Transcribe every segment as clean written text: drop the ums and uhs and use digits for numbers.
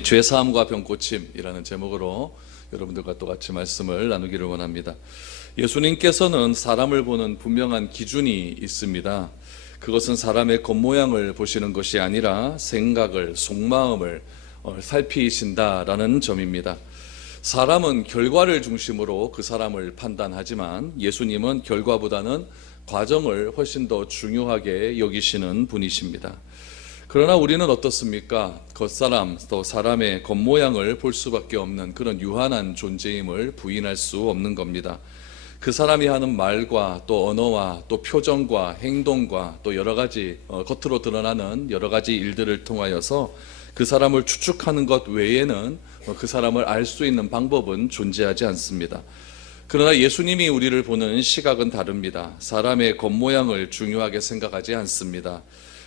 죄사함과 병고침이라는 제목으로 여러분들과 또 같이 말씀을 나누기를 원합니다. 예수님께서는 사람을 보는 분명한 기준이 있습니다. 그것은 사람의 겉모양을 보시는 것이 아니라 생각을, 속마음을 살피신다라는 점입니다. 사람은 결과를 중심으로 그 사람을 판단하지만 예수님은 결과보다는 과정을 훨씬 더 중요하게 여기시는 분이십니다. 그러나 우리는 어떻습니까? 겉사람, 또 사람의 겉모양을 볼 수밖에 없는 그런 유한한 존재임을 부인할 수 없는 겁니다. 그 사람이 하는 말과 또 언어와 또 표정과 행동과 또 여러 가지 겉으로 드러나는 여러 가지 일들을 통하여서 그 사람을 추측하는 것 외에는 그 사람을 알 수 있는 방법은 존재하지 않습니다. 그러나 예수님이 우리를 보는 시각은 다릅니다. 사람의 겉모양을 중요하게 생각하지 않습니다.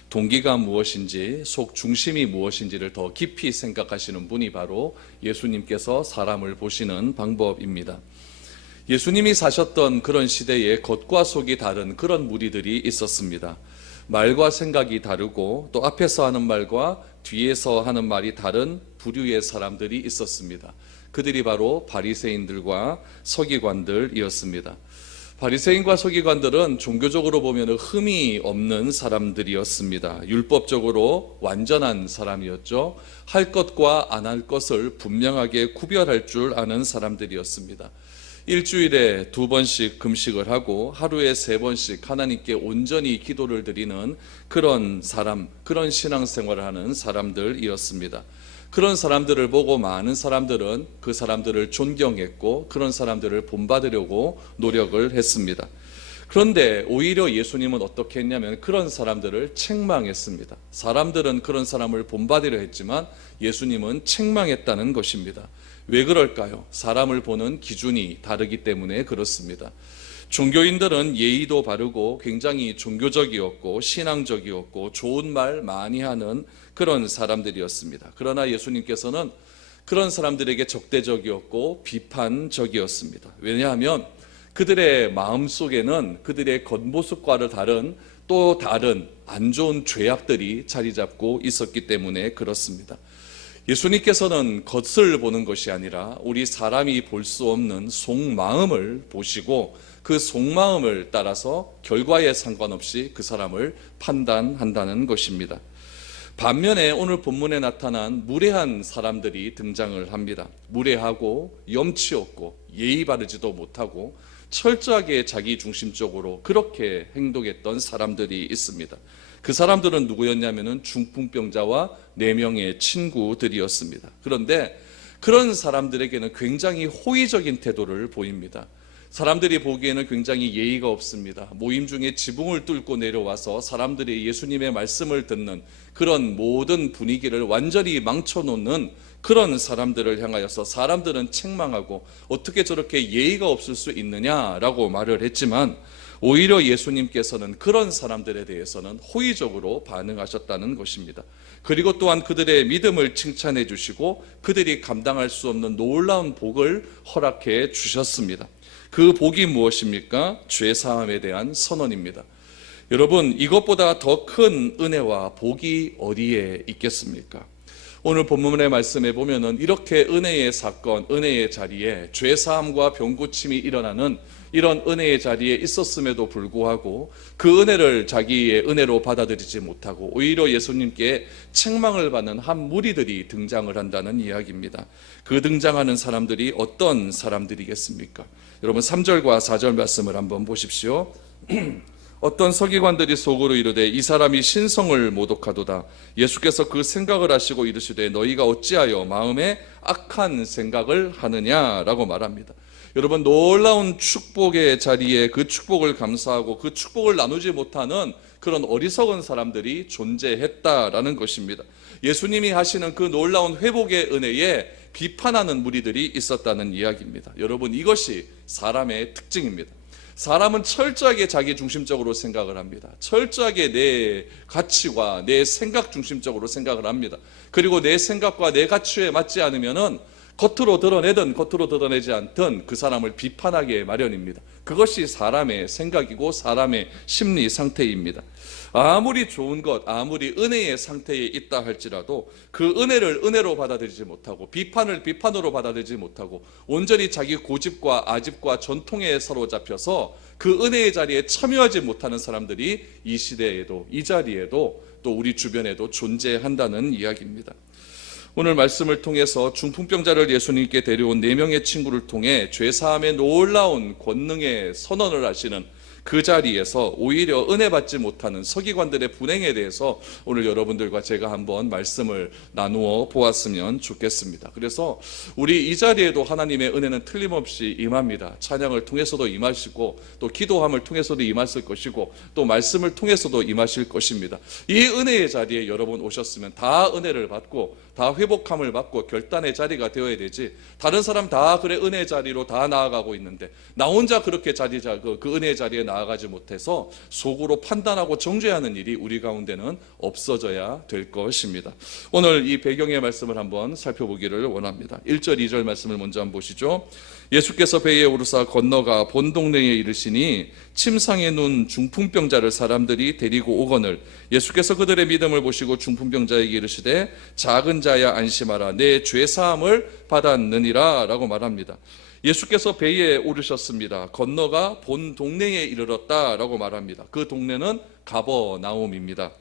동기가 무엇인지, 속 중심이 무엇인지를 더 깊이 생각하시는 분이 바로 예수님께서 사람을 보시는 방법입니다. 예수님이 사셨던 그런 시대에 겉과 속이 다른 그런 무리들이 있었습니다. 말과 생각이 다르고 또 앞에서 하는 말과 뒤에서 하는 말이 다른 부류의 사람들이 있었습니다. 그들이 바로 바리새인들과 서기관들이었습니다. 바리새인과 서기관들은 종교적으로 보면 흠이 없는 사람들이었습니다. 율법적으로 완전한 사람이었죠. 할 것과 안 할 것을 분명하게 구별할 줄 아는 사람들이었습니다. 일주일에 2번씩 금식을 하고 하루에 3번씩 하나님께 온전히 기도를 드리는 그런 사람, 그런 신앙생활을 하는 사람들이었습니다. 그런 사람들을 보고 많은 사람들은 그 사람들을 존경했고 그런 사람들을 본받으려고 노력을 했습니다. 그런데 오히려 예수님은 어떻게 했냐면 그런 사람들을 책망했습니다. 사람들은 그런 사람을 본받으려 했지만 예수님은 책망했다는 것입니다. 왜 그럴까요? 사람을 보는 기준이 다르기 때문에 그렇습니다. 종교인들은 예의도 바르고 굉장히 종교적이었고 신앙적이었고 좋은 말 많이 하는 그런 사람들이었습니다. 그러나 예수님께서는 그런 사람들에게 적대적이었고 비판적이었습니다. 왜냐하면 그들의 마음속에는 그들의 겉모습과는 다른 또 다른 안 좋은 죄악들이 자리 잡고 있었기 때문에 그렇습니다. 예수님께서는 겉을 보는 것이 아니라 우리 사람이 볼 수 없는 속마음을 보시고 그 속마음을 따라서 결과에 상관없이 그 사람을 판단한다는 것입니다. 반면에 오늘 본문에 나타난 무례한 사람들이 등장을 합니다. 무례하고 염치 없고 예의 바르지도 못하고 철저하게 자기 중심적으로 그렇게 행동했던 사람들이 있습니다. 그 사람들은 누구였냐면은 중풍병자와 4명의 친구들이었습니다. 그런데 그런 사람들에게는 굉장히 호의적인 태도를 보입니다. 사람들이 보기에는 굉장히 예의가 없습니다. 모임 중에 지붕을 뚫고 내려와서 사람들이 예수님의 말씀을 듣는 그런 모든 분위기를 완전히 망쳐놓는 그런 사람들을 향하여서 사람들은 책망하고 어떻게 저렇게 예의가 없을 수 있느냐라고 말을 했지만 오히려 예수님께서는 그런 사람들에 대해서는 호의적으로 반응하셨다는 것입니다. 그리고 또한 그들의 믿음을 칭찬해 주시고 그들이 감당할 수 없는 놀라운 복을 허락해 주셨습니다. 그 복이 무엇입니까? 죄사함에 대한 선언입니다. 여러분, 이것보다 더 큰 은혜와 복이 어디에 있겠습니까? 오늘 본문의 말씀에 보면은 이렇게 은혜의 사건, 은혜의 자리에 죄사함과 병고침이 일어나는 이런 은혜의 자리에 있었음에도 불구하고 그 은혜를 자기의 은혜로 받아들이지 못하고 오히려 예수님께 책망을 받는 한 무리들이 등장을 한다는 이야기입니다. 그 등장하는 사람들이 어떤 사람들이겠습니까? 여러분 3절과 4절 말씀을 한번 보십시오. 어떤 서기관들이 속으로 이르되 이 사람이 신성을 모독하도다. 예수께서 그 생각을 하시고 이르시되 너희가 어찌하여 마음에 악한 생각을 하느냐라고 말합니다. 여러분 놀라운 축복의 자리에 그 축복을 감사하고 그 축복을 나누지 못하는 그런 어리석은 사람들이 존재했다라는 것입니다. 예수님이 하시는 그 놀라운 회복의 은혜에 비판하는 무리들이 있었다는 이야기입니다. 여러분 이것이 사람의 특징입니다. 사람은 철저하게 자기 중심적으로 생각을 합니다. 철저하게 내 가치와 내 생각 중심적으로 생각을 합니다. 그리고 내 생각과 내 가치에 맞지 않으면은 겉으로 드러내든 겉으로 드러내지 않든 그 사람을 비판하기 마련입니다. 그것이 사람의 생각이고 사람의 심리 상태입니다. 아무리 좋은 것, 아무리 은혜의 상태에 있다 할지라도 그 은혜를 은혜로 받아들이지 못하고 비판을 비판으로 받아들이지 못하고 온전히 자기 고집과 아집과 전통에 사로잡혀서 그 은혜의 자리에 참여하지 못하는 사람들이 이 시대에도, 이 자리에도, 또 우리 주변에도 존재한다는 이야기입니다. 오늘 말씀을 통해서 중풍병자를 예수님께 데려온 4명의 친구를 통해 죄사함의 놀라운 권능의 선언을 하시는 그 자리에서 오히려 은혜 받지 못하는 서기관들의 분행에 대해서 오늘 여러분들과 제가 한번 말씀을 나누어 보았으면 좋겠습니다. 그래서 우리 이 자리에도 하나님의 은혜는 틀림없이 임합니다. 찬양을 통해서도 임하시고 또 기도함을 통해서도 임하실 것이고 또 말씀을 통해서도 임하실 것입니다. 이 은혜의 자리에 여러분 오셨으면 다 은혜를 받고 다 회복함을 받고 결단의 자리가 되어야 되지, 다른 사람 다 그래 은혜의 자리로 다 나아가고 있는데 나 혼자 그렇게 그 은혜의 자리에 나아가지 못해서 속으로 판단하고 정죄하는 일이 우리 가운데는 없어져야 될 것입니다. 오늘 이 배경의 말씀을 한번 살펴보기를 원합니다. 1절 2절 말씀을 먼저 한번 보시죠. 예수께서 배에 오르사 건너가 본 동네에 이르시니 침상에 누운 중풍병자를 사람들이 데리고 오거늘 예수께서 그들의 믿음을 보시고 중풍병자에게 이르시되 작은 자야 안심하라 내 죄사함을 받았느니라 라고 말합니다. 예수께서 배에 오르셨습니다. 건너가 본 동네에 이르렀다 라고 말합니다. 그 동네는 가버나움입니다.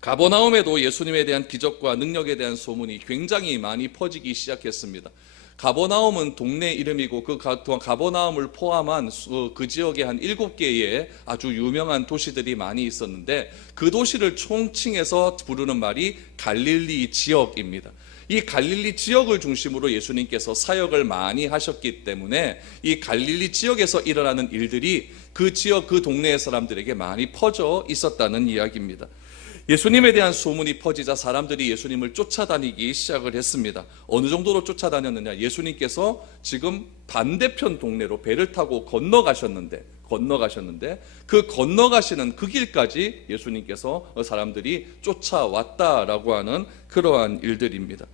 가버나움에도 예수님에 대한 기적과 능력에 대한 소문이 굉장히 많이 퍼지기 시작했습니다. 가버나움은 동네 이름이고 그 가버나움을 포함한 그 지역에 한 7개의 아주 유명한 도시들이 많이 있었는데 그 도시를 총칭해서 부르는 말이 갈릴리 지역입니다. 이 갈릴리 지역을 중심으로 예수님께서 사역을 많이 하셨기 때문에 이 갈릴리 지역에서 일어나는 일들이 그 지역 그 동네의 사람들에게 많이 퍼져 있었다는 이야기입니다. 예수님에 대한 소문이 퍼지자 사람들이 예수님을 쫓아다니기 시작을 했습니다. 어느 정도로 쫓아다녔느냐? 예수님께서 지금 반대편 동네로 배를 타고 건너가셨는데 그 건너가시는 그 길까지 예수님께서 사람들이 쫓아왔다라고 하는 그러한 일들입니다.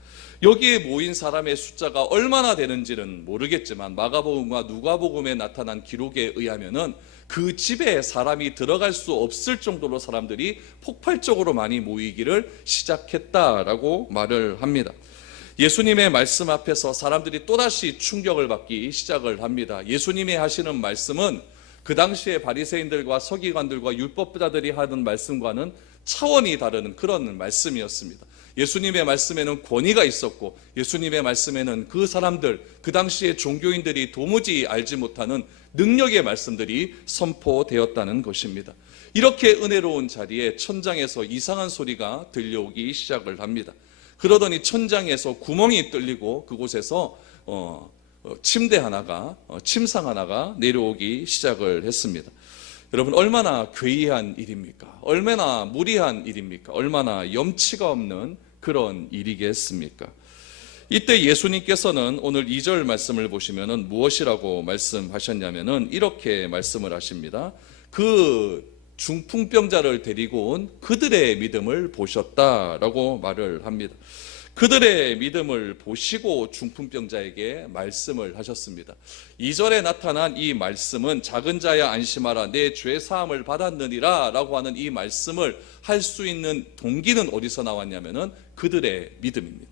여기에 모인 사람의 숫자가 얼마나 되는지는 모르겠지만 마가복음과 누가복음에 나타난 기록에 의하면은 그 집에 사람이 들어갈 수 없을 정도로 사람들이 폭발적으로 많이 모이기를 시작했다라고 말을 합니다. 예수님의 말씀 앞에서 사람들이 또다시 충격을 받기 시작을 합니다. 예수님이 하시는 말씀은 그 당시에 바리새인들과 서기관들과 율법자들이 하는 말씀과는 차원이 다른 그런 말씀이었습니다. 예수님의 말씀에는 권위가 있었고 예수님의 말씀에는 그 사람들, 그 당시의 종교인들이 도무지 알지 못하는 능력의 말씀들이 선포되었다는 것입니다. 이렇게 은혜로운 자리에 천장에서 이상한 소리가 들려오기 시작을 합니다. 그러더니 천장에서 구멍이 뚫리고 그곳에서 침상 하나가 내려오기 시작을 했습니다. 여러분, 얼마나 괴이한 일입니까? 얼마나 무리한 일입니까? 얼마나 염치가 없는 그런 일이겠습니까? 이때 예수님께서는 오늘 2절 말씀을 보시면은 무엇이라고 말씀하셨냐면은 이렇게 말씀을 하십니다. 그 중풍병자를 데리고 온 그들의 믿음을 보셨다라고 말을 합니다. 그들의 믿음을 보시고 중풍병자에게 말씀을 하셨습니다. 2절에 나타난 이 말씀은 작은 자야 안심하라 내 죄사함을 받았느니라 라고 하는 이 말씀을 할 수 있는 동기는 어디서 나왔냐면은 그들의 믿음입니다.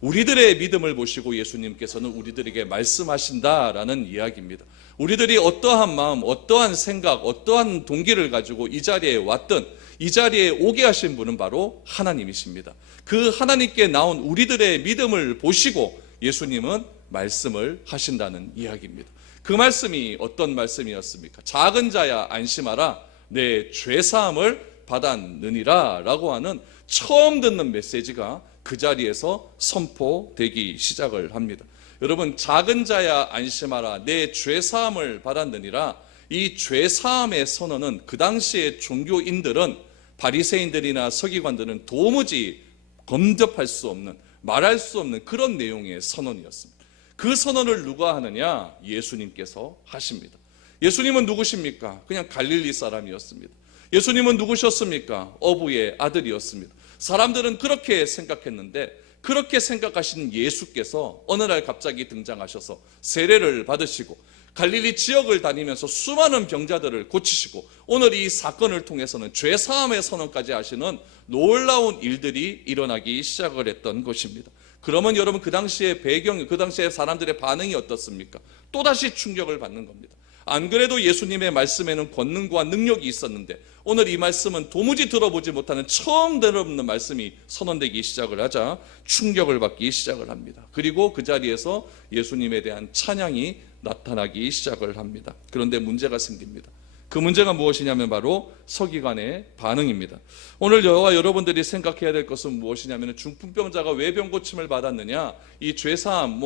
우리들의 믿음을 보시고 예수님께서는 우리들에게 말씀하신다라는 이야기입니다. 우리들이 어떠한 마음, 어떠한 생각, 어떠한 동기를 가지고 이 자리에 왔든 이 자리에 오게 하신 분은 바로 하나님이십니다. 그 하나님께 나온 우리들의 믿음을 보시고 예수님은 말씀을 하신다는 이야기입니다. 그 말씀이 어떤 말씀이었습니까? 작은 자야 안심하라 내 죄사함을 받았느니라 라고 하는 처음 듣는 메시지가 그 자리에서 선포되기 시작을 합니다. 여러분, 작은 자야 안심하라 내 죄사함을 받았느니라, 이 죄사함의 선언은 그 당시의 종교인들은, 바리새인들이나 서기관들은 도무지 검접할 수 없는, 말할 수 없는 그런 내용의 선언이었습니다. 그 선언을 누가 하느냐? 예수님께서 하십니다. 예수님은 누구십니까? 그냥 갈릴리 사람이었습니다. 예수님은 누구셨습니까? 어부의 아들이었습니다. 사람들은 그렇게 생각했는데 그렇게 생각하신 예수께서 어느 날 갑자기 등장하셔서 세례를 받으시고 갈릴리 지역을 다니면서 수많은 병자들을 고치시고 오늘 이 사건을 통해서는 죄사함의 선언까지 하시는 놀라운 일들이 일어나기 시작을 했던 것입니다. 그러면 여러분 그 당시의 배경, 그 당시의 사람들의 반응이 어떻습니까? 또다시 충격을 받는 겁니다. 안 그래도 예수님의 말씀에는 권능과 능력이 있었는데 오늘 이 말씀은 도무지 들어보지 못하는 처음 들어보는 말씀이 선언되기 시작을 하자 충격을 받기 시작을 합니다. 그리고 그 자리에서 예수님에 대한 찬양이 나타나기 시작을 합니다. 그런데 문제가 생깁니다. 그 문제가 무엇이냐면 바로 서기관의 반응입니다. 오늘 저와 여러분들이 생각해야 될 것은 무엇이냐면 중풍병자가 왜 병고침을 받았느냐, 이 죄사함,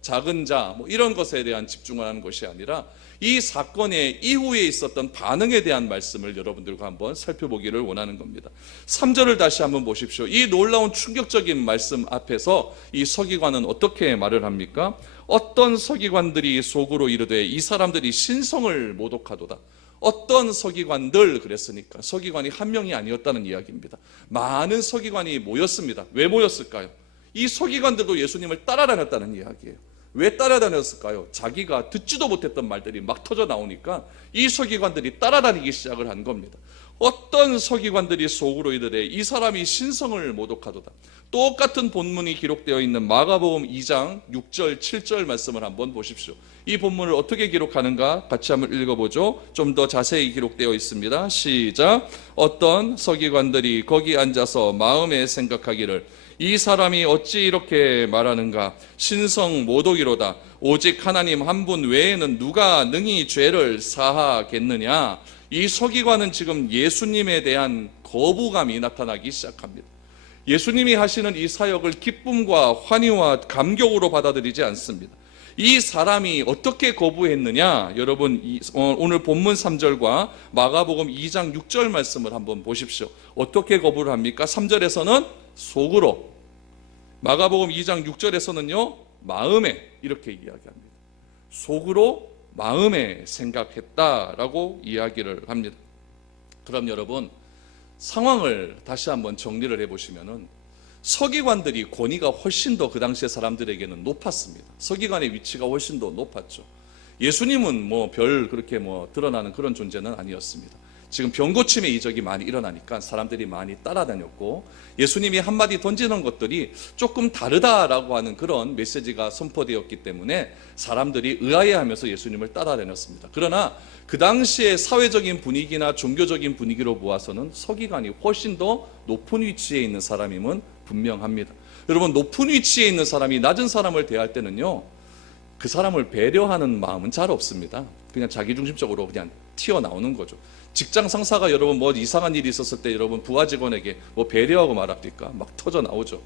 작은 자 이런 것에 대한 집중을 하는 것이 아니라 이 사건의 이후에 있었던 반응에 대한 말씀을 여러분들과 한번 살펴보기를 원하는 겁니다. 3절을 다시 한번 보십시오. 이 놀라운 충격적인 말씀 앞에서 이 서기관은 어떻게 말을 합니까? 어떤 서기관들이 속으로 이르되 이 사람들이 신성을 모독하도다. 어떤 서기관들 그랬으니까 서기관이 한 명이 아니었다는 이야기입니다. 많은 서기관이 모였습니다. 왜 모였을까요? 이 서기관들도 예수님을 따라다녔다는 이야기예요. 왜 따라다녔을까요? 자기가 듣지도 못했던 말들이 막 터져 나오니까 이 서기관들이 따라다니기 시작을 한 겁니다. 어떤 서기관들이 속으로 이르되 이 사람이 신성을 모독하도다. 똑같은 본문이 기록되어 있는 마가복음 2장 6절 7절 말씀을 한번 보십시오. 이 본문을 어떻게 기록하는가 같이 한번 읽어보죠. 좀 더 자세히 기록되어 있습니다. 시작. 어떤 서기관들이 거기 앉아서 마음에 생각하기를 이 사람이 어찌 이렇게 말하는가? 신성 모독이로다. 오직 하나님 한 분 외에는 누가 능히 죄를 사하겠느냐? 이 서기관은 지금 예수님에 대한 거부감이 나타나기 시작합니다. 예수님이 하시는 이 사역을 기쁨과 환희와 감격으로 받아들이지 않습니다. 이 사람이 어떻게 거부했느냐? 여러분 오늘 본문 3절과 마가복음 2장 6절 말씀을 한번 보십시오. 어떻게 거부를 합니까? 3절에서는 속으로, 마가복음 2장 6절에서는요 마음에 이렇게 이야기합니다. 속으로 마음에 생각했다라고 이야기를 합니다. 그럼 여러분 상황을 다시 한번 정리를 해보시면은 서기관들이 권위가 훨씬 더 그 당시의 사람들에게는 높았습니다. 서기관의 위치가 훨씬 더 높았죠. 예수님은 별 그렇게 드러나는 그런 존재는 아니었습니다. 지금 병고침의 이적이 많이 일어나니까 사람들이 많이 따라다녔고 예수님이 한마디 던지는 것들이 조금 다르다라고 하는 그런 메시지가 선포되었기 때문에 사람들이 의아해하면서 예수님을 따라다녔습니다. 그러나 그 당시의 사회적인 분위기나 종교적인 분위기로 보아서는 서기관이 훨씬 더 높은 위치에 있는 사람임은 분명합니다. 여러분 높은 위치에 있는 사람이 낮은 사람을 대할 때는요 그 사람을 배려하는 마음은 잘 없습니다. 그냥 자기중심적으로 그냥 튀어나오는 거죠. 직장 상사가 여러분 이상한 일이 있었을 때 여러분 부하 직원에게 배려하고 말합니까? 막 터져 나오죠.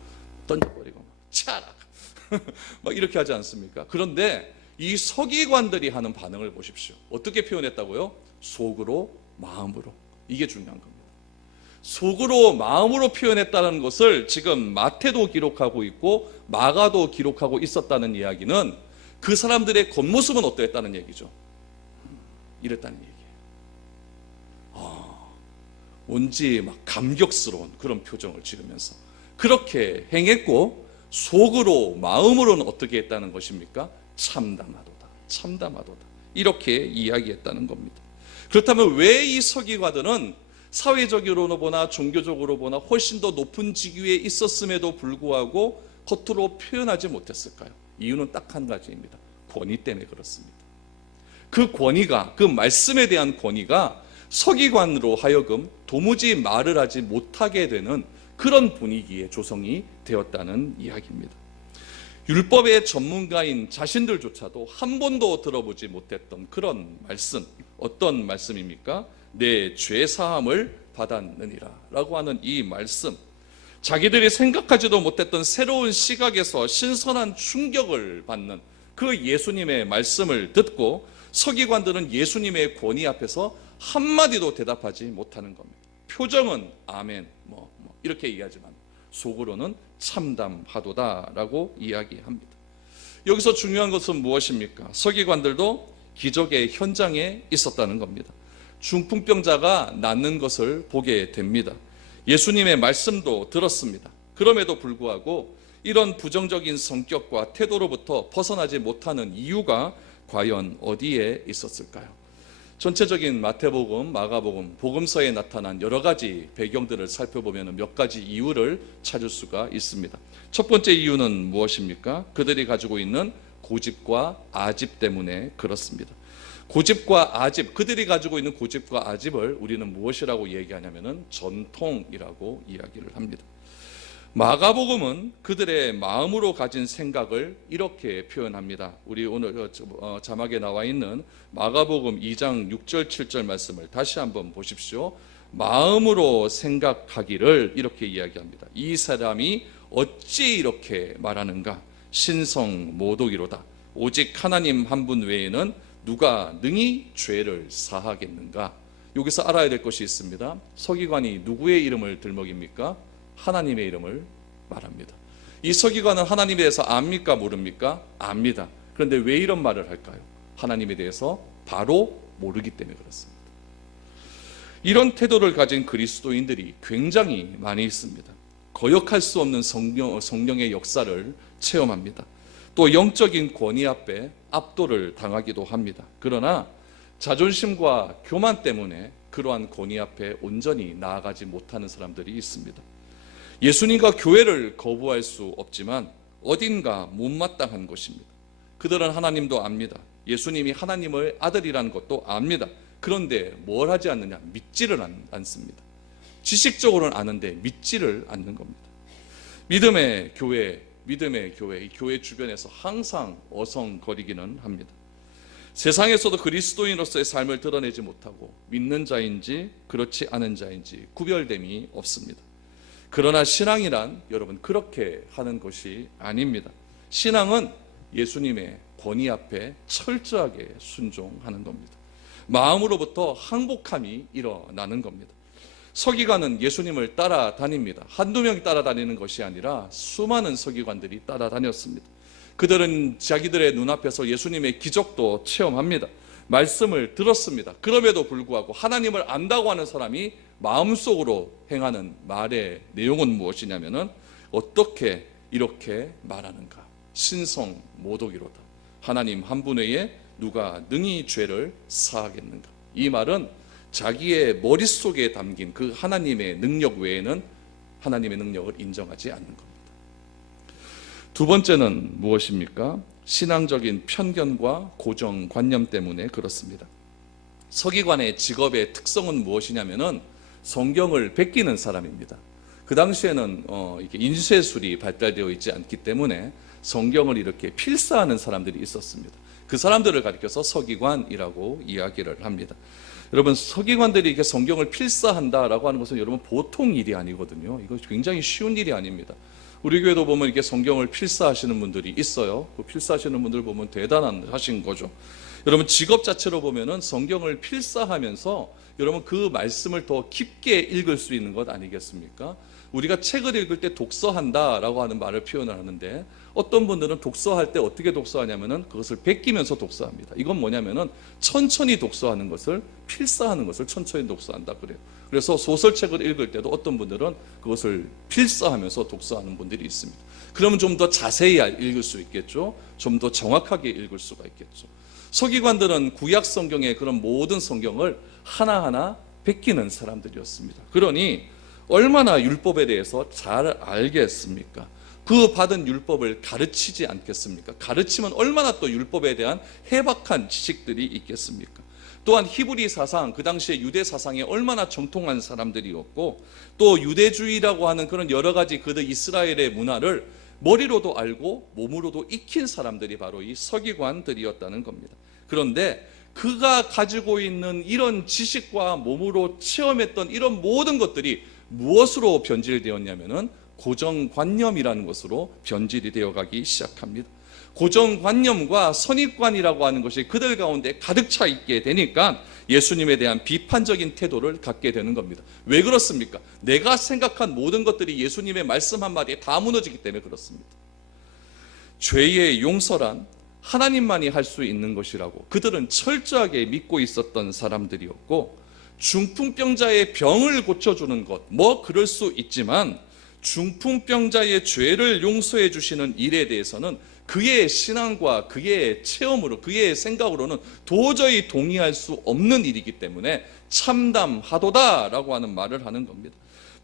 던져버리고 차라 막 이렇게 하지 않습니까? 그런데 이 서기관들이 하는 반응을 보십시오. 어떻게 표현했다고요? 속으로 마음으로. 이게 중요한 겁니다. 속으로 마음으로 표현했다는 것을 지금 마태도 기록하고 있고 마가도 기록하고 있었다는 이야기는 그 사람들의 겉모습은 어떠했다는 얘기죠? 이랬다는 얘기예요. 뭔지 막 감격스러운 그런 표정을 지으면서 그렇게 행했고 속으로 마음으로는 어떻게 했다는 것입니까? 참담하도다. 참담하도다. 이렇게 이야기했다는 겁니다. 그렇다면 왜 이 서기관들은 사회적으로 보나 종교적으로 보나 훨씬 더 높은 직위에 있었음에도 불구하고 겉으로 표현하지 못했을까요? 이유는 딱 한 가지입니다. 권위 때문에 그렇습니다. 그 권위가, 그 말씀에 대한 권위가 서기관으로 하여금 도무지 말을 하지 못하게 되는 그런 분위기의 조성이 되었다는 이야기입니다. 율법의 전문가인 자신들조차도 한 번도 들어보지 못했던 그런 말씀, 어떤 말씀입니까? 내 죄 사함을 받았느니라 라고 하는 이 말씀, 자기들이 생각하지도 못했던 새로운 시각에서 신선한 충격을 받는 그 예수님의 말씀을 듣고 서기관들은 예수님의 권위 앞에서 한마디도 대답하지 못하는 겁니다. 표정은 아멘 이렇게 얘기하지만 속으로는 참담하도다라고 이야기합니다. 여기서 중요한 것은 무엇입니까? 서기관들도 기적의 현장에 있었다는 겁니다. 중풍병자가 낫는 것을 보게 됩니다. 예수님의 말씀도 들었습니다. 그럼에도 불구하고 이런 부정적인 성격과 태도로부터 벗어나지 못하는 이유가 과연 어디에 있었을까요? 전체적인 마태복음, 마가복음, 복음서에 나타난 여러 가지 배경들을 살펴보면 몇 가지 이유를 찾을 수가 있습니다. 첫 번째 이유는 무엇입니까? 그들이 가지고 있는 고집과 아집 때문에 그렇습니다. 고집과 아집, 그들이 가지고 있는 고집과 아집을 우리는 무엇이라고 얘기하냐면 전통이라고 이야기를 합니다. 마가복음은 그들의 마음으로 가진 생각을 이렇게 표현합니다. 우리 오늘 자막에 나와 있는 마가복음 2장 6절 7절 말씀을 다시 한번 보십시오. 마음으로 생각하기를 이렇게 이야기합니다. 이 사람이 어찌 이렇게 말하는가? 신성모독이로다. 오직 하나님 한 분 외에는 누가 능히 죄를 사하겠는가? 여기서 알아야 될 것이 있습니다. 서기관이 누구의 이름을 들먹입니까? 하나님의 이름을 말합니다. 이 서기관은 하나님에 대해서 압니까? 모릅니까? 압니다. 그런데 왜 이런 말을 할까요? 하나님에 대해서 바로 모르기 때문에 그렇습니다. 이런 태도를 가진 그리스도인들이 굉장히 많이 있습니다. 거역할 수 없는 성령의 역사를 체험합니다. 또 영적인 권위 앞에 압도를 당하기도 합니다. 그러나 자존심과 교만 때문에 그러한 권위 앞에 온전히 나아가지 못하는 사람들이 있습니다. 예수님과 교회를 거부할 수 없지만 어딘가 못마땅한 것입니다. 그들은 하나님도 압니다. 예수님이 하나님의 아들이라는 것도 압니다. 그런데 뭘 하지 않느냐? 믿지를 않습니다. 지식적으로는 아는데 믿지를 않는 겁니다. 믿음의 교회, 이 교회 주변에서 항상 어성거리기는 합니다. 세상에서도 그리스도인으로서의 삶을 드러내지 못하고 믿는 자인지 그렇지 않은 자인지 구별됨이 없습니다. 그러나 신앙이란 여러분 그렇게 하는 것이 아닙니다. 신앙은 예수님의 권위 앞에 철저하게 순종하는 겁니다. 마음으로부터 항복함이 일어나는 겁니다. 서기관은 예수님을 따라다닙니다. 한두 명이 따라다니는 것이 아니라 수많은 서기관들이 따라다녔습니다. 그들은 자기들의 눈앞에서 예수님의 기적도 체험합니다. 말씀을 들었습니다. 그럼에도 불구하고 하나님을 안다고 하는 사람이 마음속으로 행하는 말의 내용은 무엇이냐면은 어떻게 이렇게 말하는가? 신성모독이로다. 하나님 한 분 외에 누가 능히 죄를 사하겠는가? 이 말은 자기의 머릿속에 담긴 그 하나님의 능력 외에는 하나님의 능력을 인정하지 않는 겁니다. 두 번째는 무엇입니까? 신앙적인 편견과 고정관념 때문에 그렇습니다. 서기관의 직업의 특성은 무엇이냐면은 성경을 베끼는 사람입니다. 그 당시에는 이렇게 인쇄술이 발달되어 있지 않기 때문에 성경을 이렇게 필사하는 사람들이 있었습니다. 그 사람들을 가리켜서 서기관이라고 이야기를 합니다. 여러분, 서기관들이 이렇게 성경을 필사한다라고 하는 것은 여러분 보통 일이 아니거든요. 이거 굉장히 쉬운 일이 아닙니다. 우리 교회도 보면 이렇게 성경을 필사하시는 분들이 있어요. 그 필사하시는 분들 보면 대단하신 거죠. 여러분, 직업 자체로 보면은 성경을 필사하면서 여러분 그 말씀을 더 깊게 읽을 수 있는 것 아니겠습니까? 우리가 책을 읽을 때 독서한다라고 하는 말을 표현을 하는데 어떤 분들은 독서할 때 어떻게 독서하냐면은 그것을 베끼면서 독서합니다. 이건 뭐냐면은 천천히 독서하는 것을 필사하는 것을 천천히 독서한다 그래요. 그래서 소설책을 읽을 때도 어떤 분들은 그것을 필사하면서 독서하는 분들이 있습니다. 그러면 좀 더 자세히 읽을 수 있겠죠. 좀 더 정확하게 읽을 수가 있겠죠. 서기관들은 구약 성경의 그런 모든 성경을 하나하나 베끼는 사람들이었습니다. 그러니 얼마나 율법에 대해서 잘 알겠습니까? 그 받은 율법을 가르치지 않겠습니까? 가르치면 얼마나 또 율법에 대한 해박한 지식들이 있겠습니까? 또한 히브리 사상, 그 당시에 유대 사상에 얼마나 정통한 사람들이었고 또 유대주의라고 하는 그런 여러 가지 그들 이스라엘의 문화를 머리로도 알고 몸으로도 익힌 사람들이 바로 이 서기관들이었다는 겁니다. 그런데 그가 가지고 있는 이런 지식과 몸으로 체험했던 이런 모든 것들이 무엇으로 변질되었냐면은 고정관념이라는 것으로 변질이 되어가기 시작합니다. 고정관념과 선입관이라고 하는 것이 그들 가운데 가득 차 있게 되니까 예수님에 대한 비판적인 태도를 갖게 되는 겁니다. 왜 그렇습니까? 내가 생각한 모든 것들이 예수님의 말씀 한마디에 다 무너지기 때문에 그렇습니다. 죄의 용서란 하나님만이 할 수 있는 것이라고 그들은 철저하게 믿고 있었던 사람들이었고 중풍병자의 병을 고쳐주는 것, 뭐 그럴 수 있지만 중풍병자의 죄를 용서해 주시는 일에 대해서는 그의 신앙과 그의 체험으로, 그의 생각으로는 도저히 동의할 수 없는 일이기 때문에 참담하도다라고 하는 말을 하는 겁니다.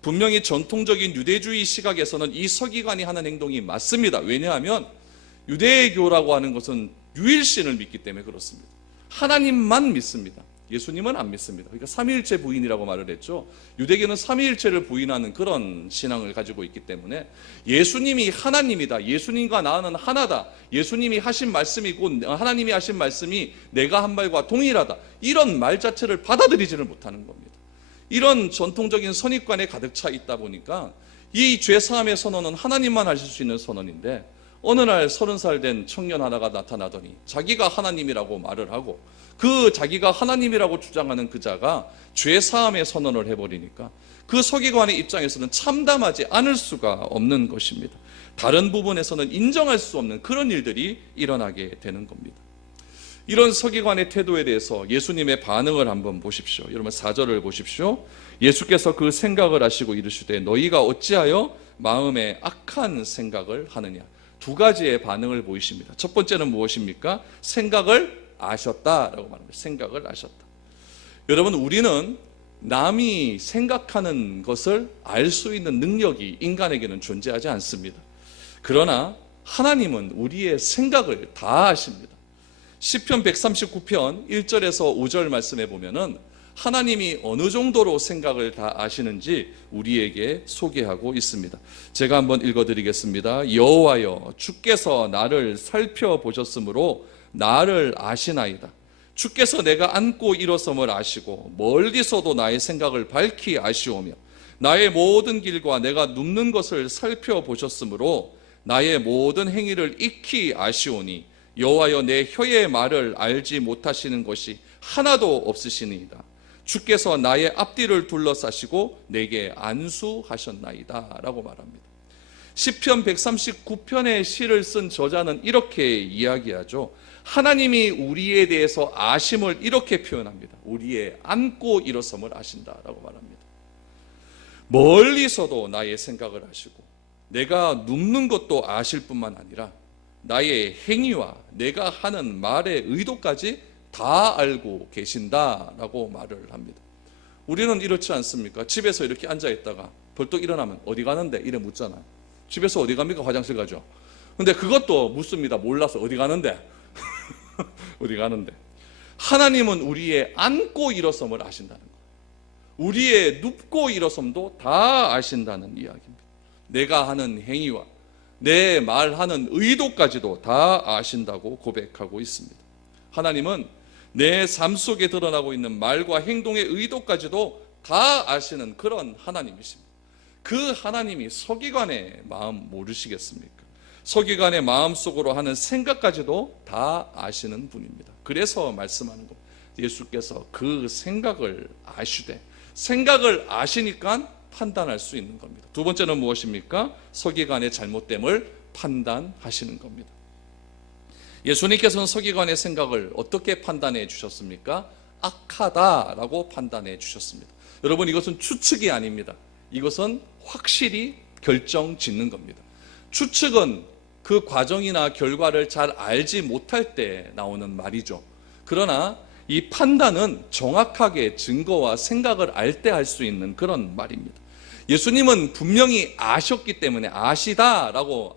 분명히 전통적인 유대주의 시각에서는 이 서기관이 하는 행동이 맞습니다. 왜냐하면 유대교라고 하는 것은 유일신을 믿기 때문에 그렇습니다. 하나님만 믿습니다. 예수님은 안 믿습니다. 그러니까 삼위일체 부인이라고 말을 했죠. 유대교는 삼위일체를 부인하는 그런 신앙을 가지고 있기 때문에 예수님이 하나님이다, 예수님과 나는 하나다, 예수님이 하신 말씀이고 하나님이 하신 말씀이 내가 한 말과 동일하다, 이런 말 자체를 받아들이지를 못하는 겁니다. 이런 전통적인 선입관에 가득 차 있다 보니까 이 죄사함의 선언은 하나님만 하실 수 있는 선언인데, 어느 날 30살 된 청년 하나가 나타나더니 자기가 하나님이라고 말을 하고, 그 자기가 하나님이라고 주장하는 그 자가 죄사함의 선언을 해버리니까 그 서기관의 입장에서는 참담하지 않을 수가 없는 것입니다. 다른 부분에서는 인정할 수 없는 그런 일들이 일어나게 되는 겁니다. 이런 서기관의 태도에 대해서 예수님의 반응을 한번 보십시오. 여러분 4절을 보십시오. 예수께서 그 생각을 하시고 이르시되 너희가 어찌하여 마음에 악한 생각을 하느냐. 두 가지의 반응을 보이십니다. 첫 번째는 무엇입니까? 생각을 아셨다라고 말합니다. 생각을 아셨다. 여러분, 우리는 남이 생각하는 것을 알 수 있는 능력이 인간에게는 존재하지 않습니다. 그러나 하나님은 우리의 생각을 다 아십니다. 시편 139편 1절에서 5절 말씀에 보면은 하나님이 어느 정도로 생각을 다 아시는지 우리에게 소개하고 있습니다. 제가 한번 읽어드리겠습니다. 여호와여, 주께서 나를 살펴보셨으므로 나를 아시나이다. 주께서 내가 앉고 일어섬을 아시고 멀리서도 나의 생각을 밝히 아시오며 나의 모든 길과 내가 눕는 것을 살펴보셨으므로 나의 모든 행위를 익히 아시오니 여호와여, 내 혀의 말을 알지 못하시는 것이 하나도 없으시니이다. 주께서 나의 앞뒤를 둘러싸시고 내게 안수하셨나이다 라고 말합니다. 시편 139편의 시를 쓴 저자는 이렇게 이야기하죠. 하나님이 우리에 대해서 아심을 이렇게 표현합니다. 우리의 앉고 일어섬을 아신다라고 말합니다. 멀리서도 나의 생각을 아시고 내가 눕는 것도 아실 뿐만 아니라 나의 행위와 내가 하는 말의 의도까지 다 알고 계신다라고 말을 합니다. 우리는 이렇지 않습니까? 집에서 이렇게 앉아있다가 벌떡 일어나면 어디 가는데? 이래 묻잖아요. 집에서 어디 갑니까? 화장실 가죠. 근데 그것도 묻습니다. 몰라서 어디 가는데? 어디 가는데? 하나님은 우리의 앉고 일어섬을 아신다는 거예요. 우리의 눕고 일어섬도 다 아신다는 이야기입니다. 내가 하는 행위와 내 말하는 의도까지도 다 아신다고 고백하고 있습니다. 하나님은 내 삶 속에 드러나고 있는 말과 행동의 의도까지도 다 아시는 그런 하나님이십니다. 그 하나님이 서기관의 마음 모르시겠습니까? 서기관의 마음속으로 하는 생각까지도 다 아시는 분입니다. 그래서 말씀하는 것, 예수께서 그 생각을 아시되, 생각을 아시니까 판단할 수 있는 겁니다. 두 번째는 무엇입니까? 서기관의 잘못됨을 판단하시는 겁니다. 예수님께서는 서기관의 생각을 어떻게 판단해 주셨습니까? 악하다라고 판단해 주셨습니다. 여러분, 이것은 추측이 아닙니다. 이것은 확실히 결정 짓는 겁니다. 추측은 그 과정이나 결과를 잘 알지 못할 때 나오는 말이죠. 그러나 이 판단은 정확하게 증거와 생각을 알 때 할 수 있는 그런 말입니다. 예수님은 분명히 아셨기 때문에, 아시다라고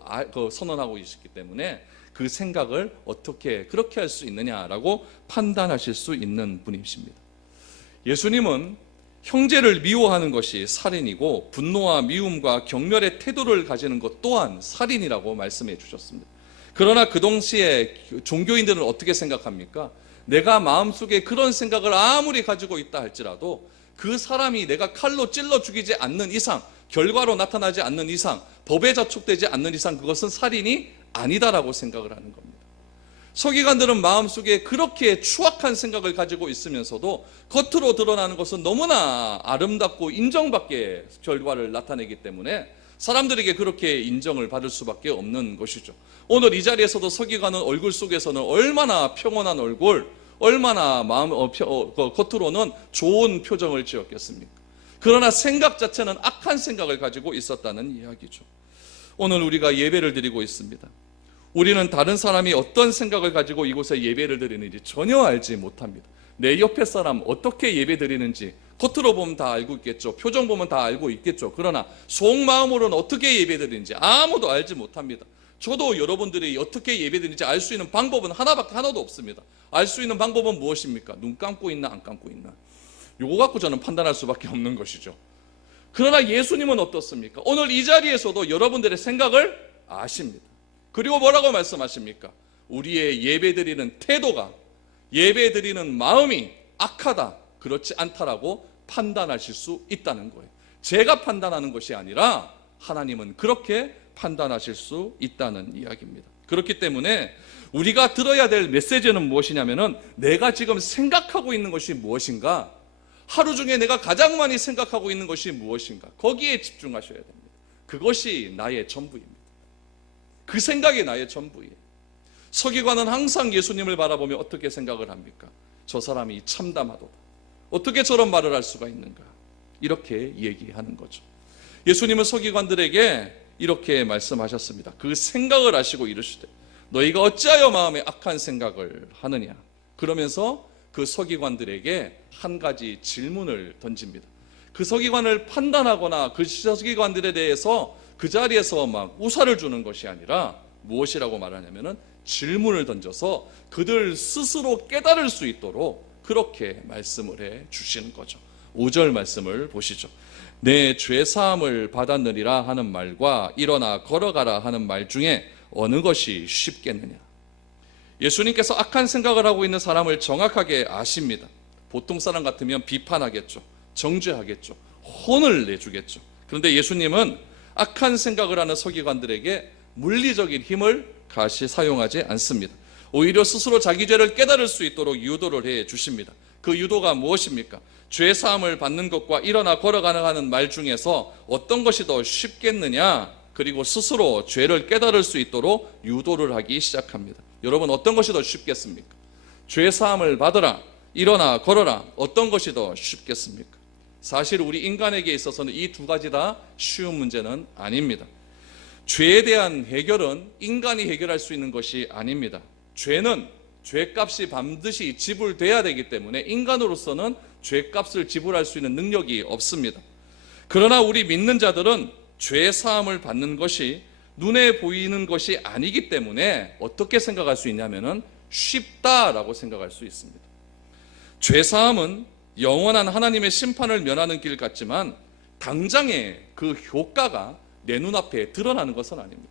선언하고 계셨기 때문에 그 생각을 어떻게 그렇게 할 수 있느냐라고 판단하실 수 있는 분이십니다. 예수님은 형제를 미워하는 것이 살인이고 분노와 미움과 경멸의 태도를 가지는 것 또한 살인이라고 말씀해 주셨습니다. 그러나 그 동시에 종교인들은 어떻게 생각합니까? 내가 마음속에 그런 생각을 아무리 가지고 있다 할지라도 그 사람이 내가 칼로 찔러 죽이지 않는 이상, 결과로 나타나지 않는 이상, 법에 저촉되지 않는 이상 그것은 살인이 아니다라고 생각을 하는 겁니다. 서기관들은 마음속에 그렇게 추악한 생각을 가지고 있으면서도 겉으로 드러나는 것은 너무나 아름답고 인정받게 결과를 나타내기 때문에 사람들에게 그렇게 인정을 받을 수밖에 없는 것이죠. 오늘 이 자리에서도 서기관은 얼굴 속에서는 얼마나 평온한 얼굴, 얼마나 겉으로는 좋은 표정을 지었겠습니까? 그러나 생각 자체는 악한 생각을 가지고 있었다는 이야기죠. 오늘 우리가 예배를 드리고 있습니다. 우리는 다른 사람이 어떤 생각을 가지고 이곳에 예배를 드리는지 전혀 알지 못합니다. 내 옆에 사람 어떻게 예배 드리는지 겉으로 보면 다 알고 있겠죠. 표정 보면 다 알고 있겠죠. 그러나 속마음으로는 어떻게 예배 드리는지 아무도 알지 못합니다. 저도 여러분들이 어떻게 예배 드리는지 알 수 있는 방법은 하나도 없습니다. 알 수 있는 방법은 무엇입니까? 눈 감고 있나 안 감고 있나. 요거 갖고 저는 판단할 수밖에 없는 것이죠. 그러나 예수님은 어떻습니까? 오늘 이 자리에서도 여러분들의 생각을 아십니다. 그리고 뭐라고 말씀하십니까? 우리의 예배드리는 태도가, 예배드리는 마음이 악하다, 그렇지 않다라고 판단하실 수 있다는 거예요. 제가 판단하는 것이 아니라 하나님은 그렇게 판단하실 수 있다는 이야기입니다. 그렇기 때문에 우리가 들어야 될 메시지는 무엇이냐면은 내가 지금 생각하고 있는 것이 무엇인가, 하루 중에 내가 가장 많이 생각하고 있는 것이 무엇인가, 거기에 집중하셔야 됩니다. 그것이 나의 전부입니다. 그 생각이 나의 전부예요. 서기관은 항상 예수님을 바라보며 어떻게 생각을 합니까? 저 사람이 참담하도다. 어떻게 저런 말을 할 수가 있는가? 이렇게 얘기하는 거죠. 예수님은 서기관들에게 이렇게 말씀하셨습니다. 그 생각을 하시고 이르시되 너희가 어찌하여 마음에 악한 생각을 하느냐. 그러면서 그 서기관들에게 한 가지 질문을 던집니다. 그 서기관을 판단하거나 그 서기관들에 대해서 그 자리에서 막 우사를 주는 것이 아니라 무엇이라고 말하냐면은 질문을 던져서 그들 스스로 깨달을 수 있도록 그렇게 말씀을 해 주시는 거죠. 5절 말씀을 보시죠. 내 죄사함을 받았느니라 하는 말과 일어나 걸어가라 하는 말 중에 어느 것이 쉽겠느냐. 예수님께서 악한 생각을 하고 있는 사람을 정확하게 아십니다. 보통 사람 같으면 비판하겠죠. 정죄하겠죠. 혼을 내주겠죠. 그런데 예수님은 악한 생각을 하는 서기관들에게 물리적인 힘을 가시 사용하지 않습니다. 오히려 스스로 자기 죄를 깨달을 수 있도록 유도를 해 주십니다. 그 유도가 무엇입니까? 죄 사함을 받는 것과 일어나 걸어가는 하는 말 중에서 어떤 것이 더 쉽겠느냐? 그리고 스스로 죄를 깨달을 수 있도록 유도를 하기 시작합니다. 여러분, 어떤 것이 더 쉽겠습니까? 죄 사함을 받으라, 일어나 걸어라, 어떤 것이 더 쉽겠습니까? 사실 우리 인간에게 있어서는 이 두 가지 다 쉬운 문제는 아닙니다. 죄에 대한 해결은 인간이 해결할 수 있는 것이 아닙니다. 죄는 죄값이 반드시 지불돼야 되기 때문에 인간으로서는 죄값을 지불할 수 있는 능력이 없습니다. 그러나 우리 믿는 자들은 죄 사함을 받는 것이 눈에 보이는 것이 아니기 때문에 어떻게 생각할 수 있냐면은 쉽다라고 생각할 수 있습니다. 죄 사함은 영원한 하나님의 심판을 면하는 길 같지만 당장의 그 효과가 내 눈앞에 드러나는 것은 아닙니다.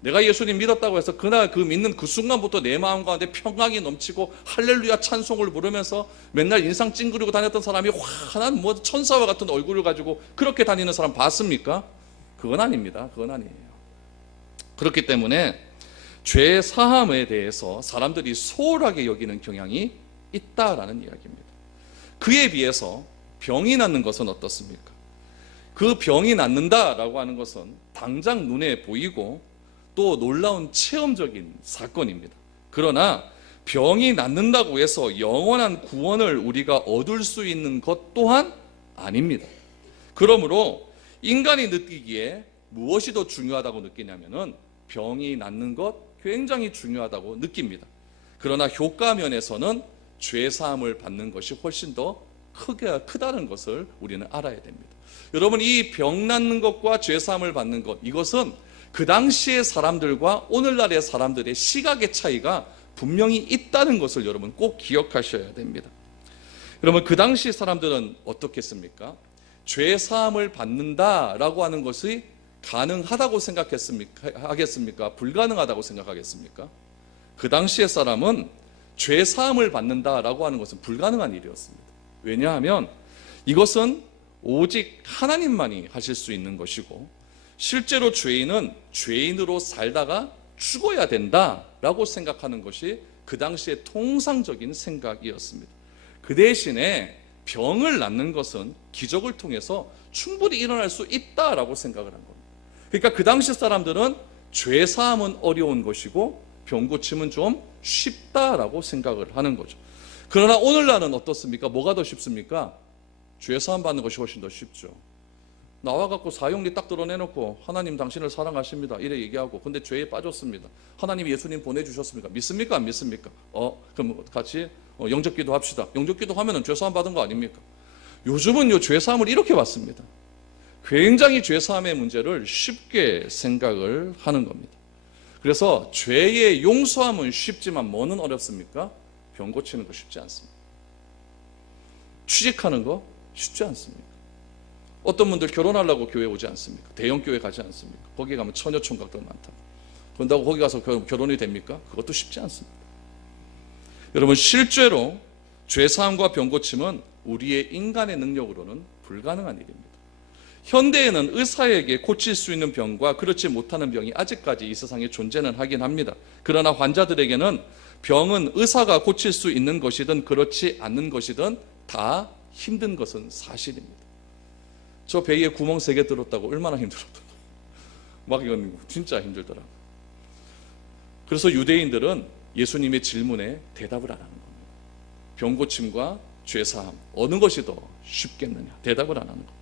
내가 예수님 믿었다고 해서 그날 그 믿는 그 순간부터 내 마음 가운데 평강이 넘치고 할렐루야 찬송을 부르면서 맨날 인상 찡그리고 다녔던 사람이 환한 뭐 천사와 같은 얼굴을 가지고 그렇게 다니는 사람 봤습니까? 그건 아닙니다. 그건 아니에요. 그렇기 때문에 죄 사함에 대해서 사람들이 소홀하게 여기는 경향이 있다라는 이야기입니다. 그에 비해서 병이 낫는 것은 어떻습니까? 그 병이 낫는다라고 하는 것은 당장 눈에 보이고 또 놀라운 체험적인 사건입니다. 그러나 병이 낫는다고 해서 영원한 구원을 우리가 얻을 수 있는 것 또한 아닙니다. 그러므로 인간이 느끼기에 무엇이 더 중요하다고 느끼냐면은 병이 낫는 것 굉장히 중요하다고 느낍니다. 그러나 효과 면에서는 죄 사함을 받는 것이 훨씬 더 크다는 것을 우리는 알아야 됩니다. 여러분, 이 병 낫는 것과 죄 사함을 받는 것, 이것은 그 당시의 사람들과 오늘날의 사람들의 시각의 차이가 분명히 있다는 것을 여러분 꼭 기억하셔야 됩니다. 여러분, 그 당시 사람들은 어떻겠습니까? 죄 사함을 받는다라고 하는 것이 가능하다고 하겠습니까? 불가능하다고 생각하겠습니까? 그 당시의 사람은 죄 사함을 받는다라고 하는 것은 불가능한 일이었습니다. 왜냐하면 이것은 오직 하나님만이 하실 수 있는 것이고 실제로 죄인은 죄인으로 살다가 죽어야 된다라고 생각하는 것이 그 당시의 통상적인 생각이었습니다. 그 대신에 병을 낫는 것은 기적을 통해서 충분히 일어날 수 있다라고 생각을 한 겁니다. 그러니까 그 당시 사람들은 죄 사함은 어려운 것이고 병 고침은 좀 쉽다라고 생각을 하는 거죠. 그러나 오늘날은 어떻습니까? 뭐가 더 쉽습니까? 죄사함 받는 것이 훨씬 더 쉽죠. 나와갖고 사용리 딱 드러내놓고 하나님 당신을 사랑하십니다 이래 얘기하고, 근데 죄에 빠졌습니다. 하나님 예수님 보내주셨습니까? 믿습니까? 안 믿습니까? 그럼 같이 영접기도 합시다. 영접기도 하면은 죄사함 받은 거 아닙니까? 요즘은 요 죄사함을 이렇게 받습니다. 굉장히 죄사함의 문제를 쉽게 생각을 하는 겁니다. 그래서 죄의 용서함은 쉽지만 뭐는 어렵습니까? 병 고치는 거 쉽지 않습니다. 취직하는 거 쉽지 않습니다. 어떤 분들 결혼하려고 교회 오지 않습니까? 대형 교회 가지 않습니까? 거기 가면 처녀 총각들 많다고. 그런다고 거기 가서 결혼이 됩니까? 그것도 쉽지 않습니다. 여러분, 실제로 죄사함과 병 고침은 우리의 인간의 능력으로는 불가능한 일입니다. 현대에는 의사에게 고칠 수 있는 병과 그렇지 못하는 병이 아직까지 이 세상에 존재는 하긴 합니다. 그러나 환자들에게는 병은 의사가 고칠 수 있는 것이든 그렇지 않는 것이든 다 힘든 것은 사실입니다. 저 배에 구멍 3개 들었다고 얼마나 힘들었다고. 막 이건 진짜 힘들더라고요. 그래서 유대인들은 예수님의 질문에 대답을 안 하는 겁니다. 병 고침과 죄사함 어느 것이 더 쉽겠느냐, 대답을 안 하는 겁니다.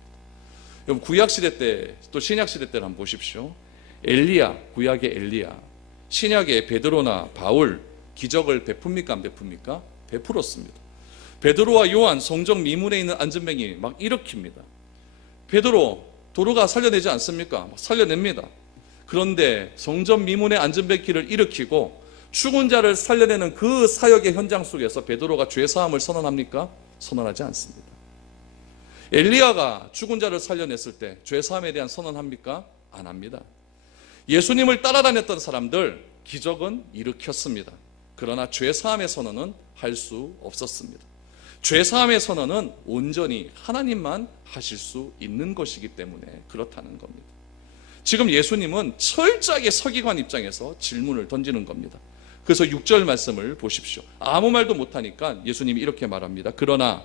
여러분, 구약시대 때 또 신약시대 때를 한번 보십시오. 엘리야, 구약의 엘리야, 신약의 베드로나 바울 기적을 베풉니까 안 베풉니까? 베풀었습니다. 베드로와 요한 성전 미문에 있는 안전뱅이 막 일으킵니다. 베드로 도로가 살려내지 않습니까? 살려냅니다. 그런데 성전 미문의 안전뱅이를 일으키고 죽은 자를 살려내는 그 사역의 현장 속에서 베드로가 죄사함을 선언합니까? 선언하지 않습니다. 엘리야가 죽은 자를 살려냈을 때 죄사함에 대한 선언합니까? 안 합니다. 예수님을 따라다녔던 사람들 기적은 일으켰습니다. 그러나 죄사함의 선언은 할 수 없었습니다. 죄사함의 선언은 온전히 하나님만 하실 수 있는 것이기 때문에 그렇다는 겁니다. 지금 예수님은 철저하게 서기관 입장에서 질문을 던지는 겁니다. 그래서 6절 말씀을 보십시오. 아무 말도 못하니까 예수님이 이렇게 말합니다. 그러나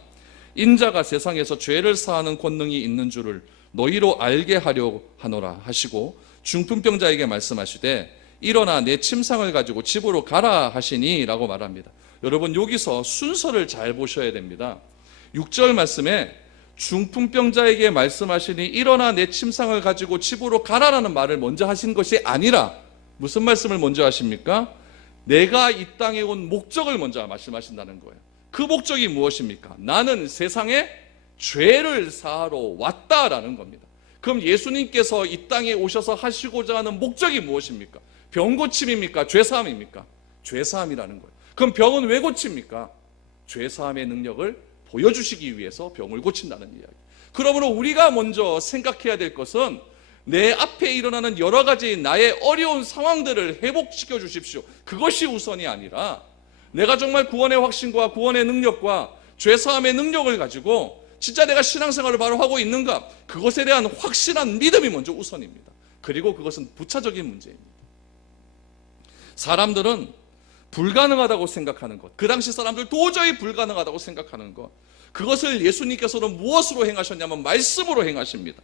인자가 세상에서 죄를 사하는 권능이 있는 줄을 너희로 알게 하려 하노라 하시고 중풍병자에게 말씀하시되 일어나 내 침상을 가지고 집으로 가라 하시니 라고 말합니다. 여러분, 여기서 순서를 잘 보셔야 됩니다. 6절 말씀에 중풍병자에게 말씀하시니 일어나 내 침상을 가지고 집으로 가라라는 말을 먼저 하신 것이 아니라 무슨 말씀을 먼저 하십니까? 내가 이 땅에 온 목적을 먼저 말씀하신다는 거예요. 그 목적이 무엇입니까? 나는 세상에 죄를 사하러 왔다라는 겁니다. 그럼 예수님께서 이 땅에 오셔서 하시고자 하는 목적이 무엇입니까? 병 고침입니까? 죄사함입니까? 죄사함이라는 거예요. 그럼 병은 왜 고칩니까? 죄사함의 능력을 보여주시기 위해서 병을 고친다는 이야기. 그러므로 우리가 먼저 생각해야 될 것은 내 앞에 일어나는 여러 가지 나의 어려운 상황들을 회복시켜 주십시오. 그것이 우선이 아니라 내가 정말 구원의 확신과 구원의 능력과 죄사함의 능력을 가지고 진짜 내가 신앙생활을 바로 하고 있는가, 그것에 대한 확실한 믿음이 먼저 우선입니다. 그리고 그것은 부차적인 문제입니다. 사람들은 불가능하다고 생각하는 것, 그 당시 사람들 도저히 불가능하다고 생각하는 것, 그것을 예수님께서는 무엇으로 행하셨냐면 말씀으로 행하십니다.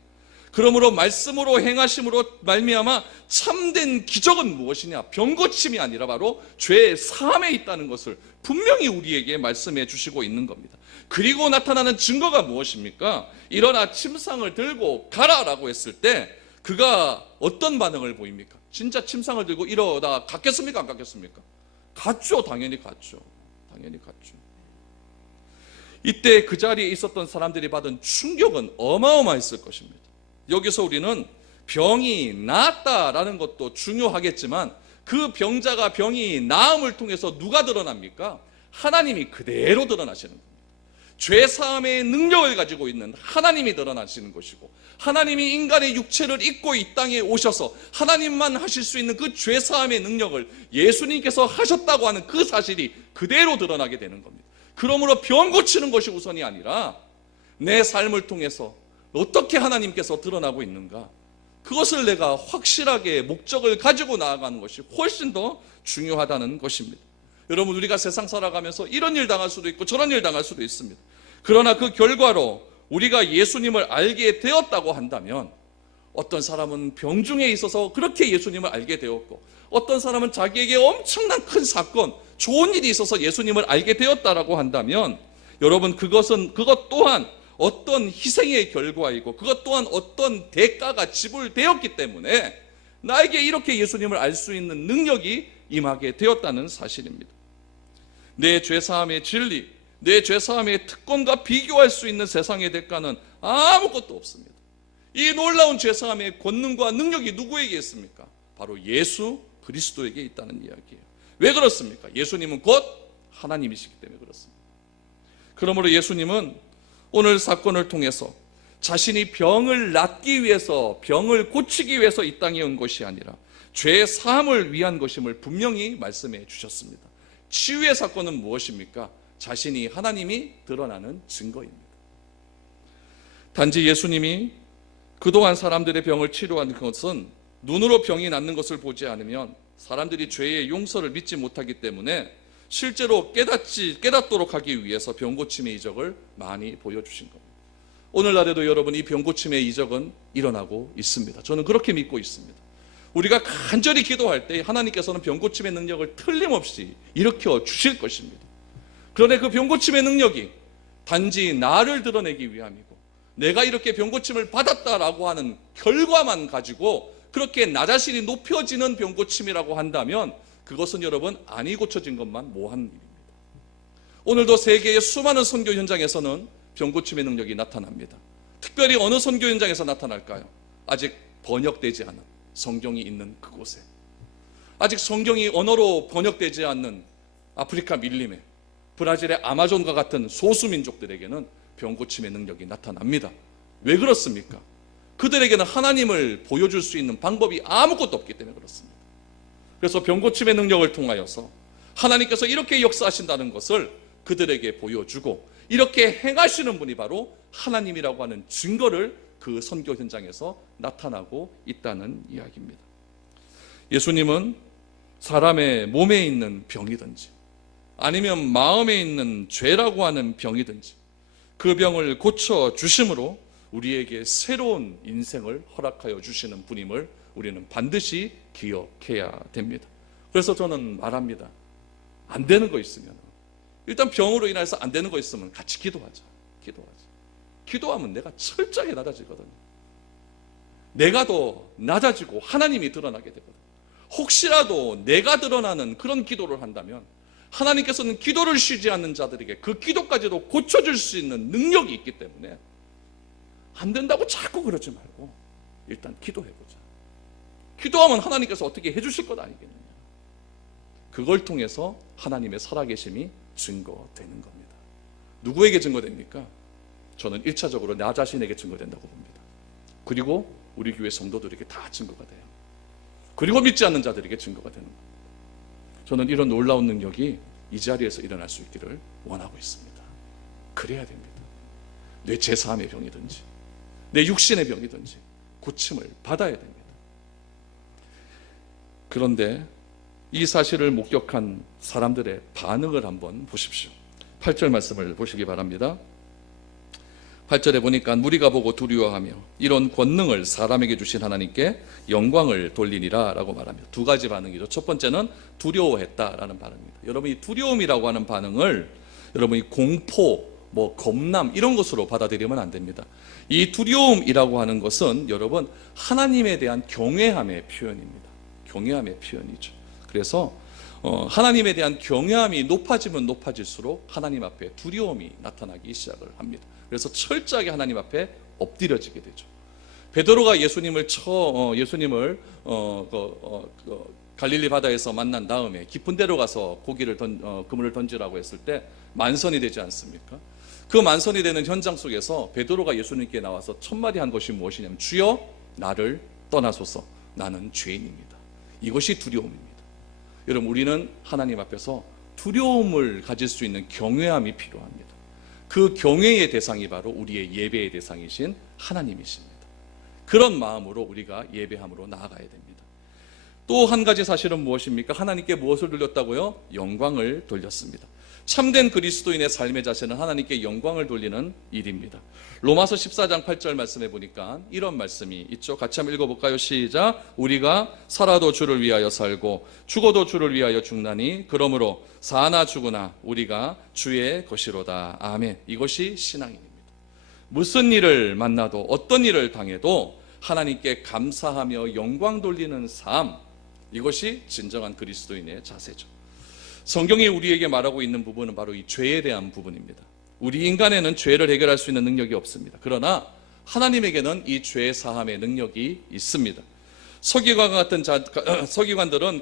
그러므로 말씀으로 행하심으로 말미암아 참된 기적은 무엇이냐? 병 고침이 아니라 바로 죄의 사함에 있다는 것을 분명히 우리에게 말씀해 주시고 있는 겁니다. 그리고 나타나는 증거가 무엇입니까? 일어나 침상을 들고 가라라고 했을 때 그가 어떤 반응을 보입니까? 진짜 침상을 들고 일어나 갔겠습니까? 안 갔겠습니까? 갔죠. 당연히 갔죠. 당연히 갔죠. 이때 그 자리에 있었던 사람들이 받은 충격은 어마어마했을 것입니다. 여기서 우리는 병이 나았다라는 것도 중요하겠지만 그 병자가 병이 나음을 통해서 누가 드러납니까? 하나님이 그대로 드러나시는 겁니다. 죄사함의 능력을 가지고 있는 하나님이 드러나시는 것이고, 하나님이 인간의 육체를 입고 이 땅에 오셔서 하나님만 하실 수 있는 그 죄사함의 능력을 예수님께서 하셨다고 하는 그 사실이 그대로 드러나게 되는 겁니다. 그러므로 병 고치는 것이 우선이 아니라 내 삶을 통해서 어떻게 하나님께서 드러나고 있는가, 그것을 내가 확실하게 목적을 가지고 나아가는 것이 훨씬 더 중요하다는 것입니다. 여러분, 우리가 세상 살아가면서 이런 일 당할 수도 있고 저런 일 당할 수도 있습니다. 그러나 그 결과로 우리가 예수님을 알게 되었다고 한다면, 어떤 사람은 병중에 있어서 그렇게 예수님을 알게 되었고, 어떤 사람은 자기에게 엄청난 큰 사건, 좋은 일이 있어서 예수님을 알게 되었다라고 한다면, 여러분, 그것 또한 어떤 희생의 결과이고 그것 또한 어떤 대가가 지불되었기 때문에 나에게 이렇게 예수님을 알 수 있는 능력이 임하게 되었다는 사실입니다. 내 죄사함의 진리, 내 죄사함의 특권과 비교할 수 있는 세상의 대가는 아무것도 없습니다. 이 놀라운 죄사함의 권능과 능력이 누구에게 있습니까? 바로 예수 그리스도에게 있다는 이야기예요. 왜 그렇습니까? 예수님은 곧 하나님이시기 때문에 그렇습니다. 그러므로 예수님은 오늘 사건을 통해서 자신이 병을 낫기 위해서, 병을 고치기 위해서 이 땅에 온 것이 아니라 죄 사함을 위한 것임을 분명히 말씀해 주셨습니다. 치유의 사건은 무엇입니까? 자신이 하나님이 드러나는 증거입니다. 단지 예수님이 그동안 사람들의 병을 치료한 것은 눈으로 병이 낫는 것을 보지 않으면 사람들이 죄의 용서를 믿지 못하기 때문에 실제로 깨닫도록 하기 위해서 병고침의 이적을 많이 보여주신 겁니다. 오늘날에도 여러분, 이 병고침의 이적은 일어나고 있습니다. 저는 그렇게 믿고 있습니다. 우리가 간절히 기도할 때 하나님께서는 병고침의 능력을 틀림없이 일으켜 주실 것입니다. 그런데 그 병고침의 능력이 단지 나를 드러내기 위함이고 내가 이렇게 병고침을 받았다라고 하는 결과만 가지고 그렇게 나 자신이 높여지는 병고침이라고 한다면 그것은 여러분 아니 고쳐진 것만 모한 일입니다. 오늘도 세계의 수많은 선교 현장에서는 병고침의 능력이 나타납니다. 특별히 어느 선교 현장에서 나타날까요? 아직 번역되지 않은 성경이 있는 그곳에, 아직 성경이 언어로 번역되지 않는 아프리카 밀림에, 브라질의 아마존과 같은 소수민족들에게는 병고침의 능력이 나타납니다. 왜 그렇습니까? 그들에게는 하나님을 보여줄 수 있는 방법이 아무것도 없기 때문에 그렇습니다. 그래서 병고침의 능력을 통하여서 하나님께서 이렇게 역사하신다는 것을 그들에게 보여주고 이렇게 행하시는 분이 바로 하나님이라고 하는 증거를 그 선교 현장에서 나타나고 있다는 이야기입니다. 예수님은 사람의 몸에 있는 병이든지 아니면 마음에 있는 죄라고 하는 병이든지 그 병을 고쳐 주심으로 우리에게 새로운 인생을 허락하여 주시는 분임을 우리는 반드시 기억해야 됩니다. 그래서 저는 말합니다. 안 되는 거 있으면, 일단 병으로 인해서 안 되는 거 있으면 같이 기도하자. 기도하면 내가 철저하게 낮아지거든요. 내가 더 낮아지고 하나님이 드러나게 되거든요. 혹시라도 내가 드러나는 그런 기도를 한다면 하나님께서는 기도를 쉬지 않는 자들에게 그 기도까지도 고쳐줄 수 있는 능력이 있기 때문에 안 된다고 자꾸 그러지 말고 일단 기도해보자. 기도하면 하나님께서 어떻게 해주실 것 아니겠느냐. 그걸 통해서 하나님의 살아계심이 증거되는 겁니다. 누구에게 증거됩니까? 저는 1차적으로 나 자신에게 증거된다고 봅니다. 그리고 우리 교회 성도들에게 다 증거가 돼요. 그리고 믿지 않는 자들에게 증거가 되는 겁니다. 저는 이런 놀라운 능력이 이 자리에서 일어날 수 있기를 원하고 있습니다. 그래야 됩니다. 내 제사함의 병이든지 내 육신의 병이든지 고침을 받아야 됩니다. 그런데 이 사실을 목격한 사람들의 반응을 한번 보십시오. 8절 말씀을 보시기 바랍니다. 8절에 보니까 무리가 보고 두려워하며 이런 권능을 사람에게 주신 하나님께 영광을 돌리니라 라고 말합니다. 두 가지 반응이죠. 첫 번째는 두려워했다라는 반응입니다. 여러분, 이 두려움이라고 하는 반응을 여러분이 공포, 겁남 이런 것으로 받아들이면 안 됩니다. 이 두려움이라고 하는 것은 여러분 하나님에 대한 경외함의 표현입니다. 경외함의 표현이죠. 그래서 하나님에 대한 경외함이 높아지면 높아질수록 하나님 앞에 두려움이 나타나기 시작을 합니다. 그래서 철저하게 하나님 앞에 엎드려지게 되죠. 베드로가 예수님을 갈릴리 바다에서 만난 다음에 깊은 데로 가서 그물을 던지라고 했을 때 만선이 되지 않습니까? 그 만선이 되는 현장 속에서 베드로가 예수님께 나와서 첫 마디 한 것이 무엇이냐면 주여 나를 떠나소서 나는 죄인입니다. 이것이 두려움입니다. 여러분, 우리는 하나님 앞에서 두려움을 가질 수 있는 경외함이 필요합니다. 그 경외의 대상이 바로 우리의 예배의 대상이신 하나님이십니다. 그런 마음으로 우리가 예배함으로 나아가야 됩니다. 또 한 가지 사실은 무엇입니까? 하나님께 무엇을 돌렸다고요? 영광을 돌렸습니다. 참된 그리스도인의 삶의 자세는 하나님께 영광을 돌리는 일입니다. 로마서 14장 8절 말씀해 보니까 이런 말씀이 있죠. 같이 한번 읽어볼까요? 시작. 우리가 살아도 주를 위하여 살고 죽어도 주를 위하여 죽나니 그러므로 사나 죽으나 우리가 주의 것이로다. 아멘. 이것이 신앙입니다. 무슨 일을 만나도 어떤 일을 당해도 하나님께 감사하며 영광 돌리는 삶, 이것이 진정한 그리스도인의 자세죠. 성경이 우리에게 말하고 있는 부분은 바로 이 죄에 대한 부분입니다. 우리 인간에는 죄를 해결할 수 있는 능력이 없습니다. 그러나 하나님에게는 이 죄 사함의 능력이 있습니다. 서기관들은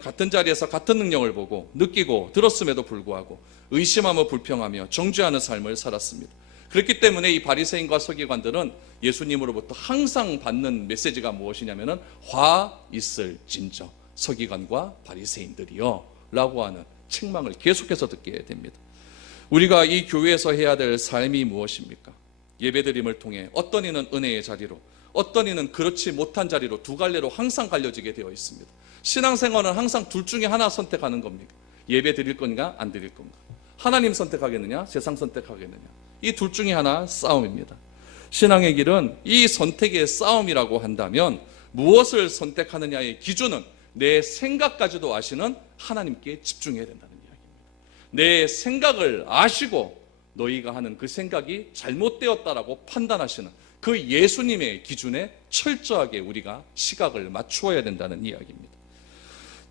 같은 자리에서 같은 능력을 보고 느끼고 들었음에도 불구하고 의심하며 불평하며 정죄하는 삶을 살았습니다. 그렇기 때문에 이 바리새인과 서기관들은 예수님으로부터 항상 받는 메시지가 무엇이냐면은 화 있을진저 서기관과 바리새인들이요 라고 하는 책망을 계속해서 듣게 됩니다. 우리가 이 교회에서 해야 될 삶이 무엇입니까? 예배드림을 통해 어떤 이는 은혜의 자리로, 어떤 이는 그렇지 못한 자리로 두 갈래로 항상 갈려지게 되어 있습니다. 신앙생활은 항상 둘 중에 하나 선택하는 겁니까? 예배 드릴 건가 안 드릴 건가? 하나님 선택하겠느냐 세상 선택하겠느냐? 이 둘 중에 하나 싸움입니다. 신앙의 길은 이 선택의 싸움이라고 한다면 무엇을 선택하느냐의 기준은 내 생각까지도 아시는 하나님께 집중해야 된다는 이야기입니다. 내 생각을 아시고 너희가 하는 그 생각이 잘못되었다라고 판단하시는 그 예수님의 기준에 철저하게 우리가 시각을 맞추어야 된다는 이야기입니다.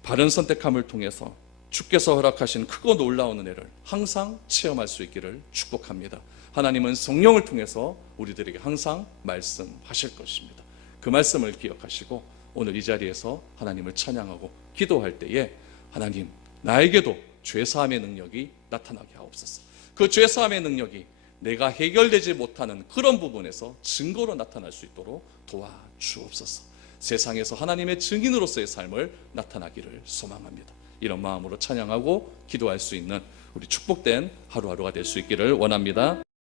바른 선택함을 통해서 주께서 허락하신 크고 놀라운 은혜를 항상 체험할 수 있기를 축복합니다. 하나님은 성령을 통해서 우리들에게 항상 말씀하실 것입니다. 그 말씀을 기억하시고 오늘 이 자리에서 하나님을 찬양하고 기도할 때에 하나님, 나에게도 죄사함의 능력이 나타나게 하옵소서. 그 죄사함의 능력이 내가 해결되지 못하는 그런 부분에서 증거로 나타날 수 있도록 도와주옵소서. 세상에서 하나님의 증인으로서의 삶을 나타나기를 소망합니다. 이런 마음으로 찬양하고 기도할 수 있는 우리 축복된 하루하루가 될 수 있기를 원합니다.